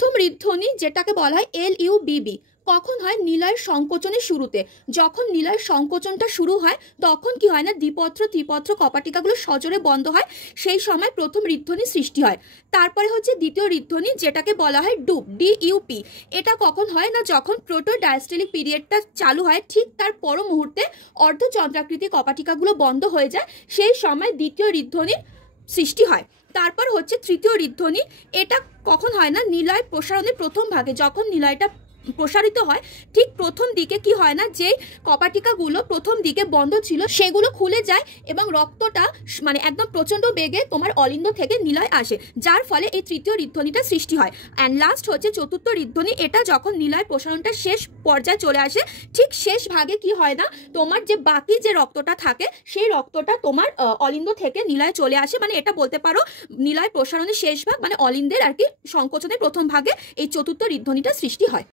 প্রথম ঋদ্ধনি যেটাকে বলা হয় LUBB কখন হয়? নিলয়ের সংকোচনের শুরুতে। যখন নিলয়ের সংকোচনটা শুরু হয় তখন কি হয় না, দ্বিপত্র ত্রিপত্র কপাটিকাগুলো সজোরে বন্ধ হয়, সেই সময় প্রথম ঋদ্ধনি সৃষ্টি হয়। তারপরে হচ্ছে দ্বিতীয় ঋদ্ধনি যেটাকে বলা হয় ডুপ, DUP। এটা কখন হয় না, যখন প্রোটো ডায়াস্টেলিক পিরিয়ডটা চালু হয় ঠিক তার পর মুহূর্তে অর্ধচন্দ্রাকৃতি কপাটিকাগুলো বন্ধ হয়ে যায়, সেই সময় দ্বিতীয় ঋদ্ধনির সৃষ্টি হয়। তারপর হচ্ছে তৃতীয় ঋদ্ধনি। এটা কখন হয় না, নিলয় প্রসারণের প্রথম ভাগে, যখন নিলয়টা প্রসারিত হয় ঠিক প্রথম দিকে কি হয় না, যে কপাটিকাগুলো প্রথম দিকে বন্ধ ছিল সেগুলো খুলে যায় এবং রক্তটা মানে একদম প্রচন্ড বেগে তোমার অলিন্দ থেকে নিলয় আসে, যার ফলে এই তৃতীয় ঋদ্ধনিটা সৃষ্টি হয়। অ্যান্ড লাস্ট হচ্ছে চতুর্থ ঋদ্ধনি। এটা যখন নিলয় প্রসারণটা শেষ পর্যায়ে চলে আসে ঠিক শেষ ভাগে কি হয় না, তোমার যে বাকি যে রক্তটা থাকে সেই রক্তটা তোমার অলিন্দ থেকে নিলয় চলে আসে। মানে এটা বলতে পারো নিলয় প্রসারণের শেষ ভাগ, মানে অলিন্দের আর কি সংকোচনের প্রথম ভাগে এই চতুর্থ ঋদ্ধনিটা সৃষ্টি হয়।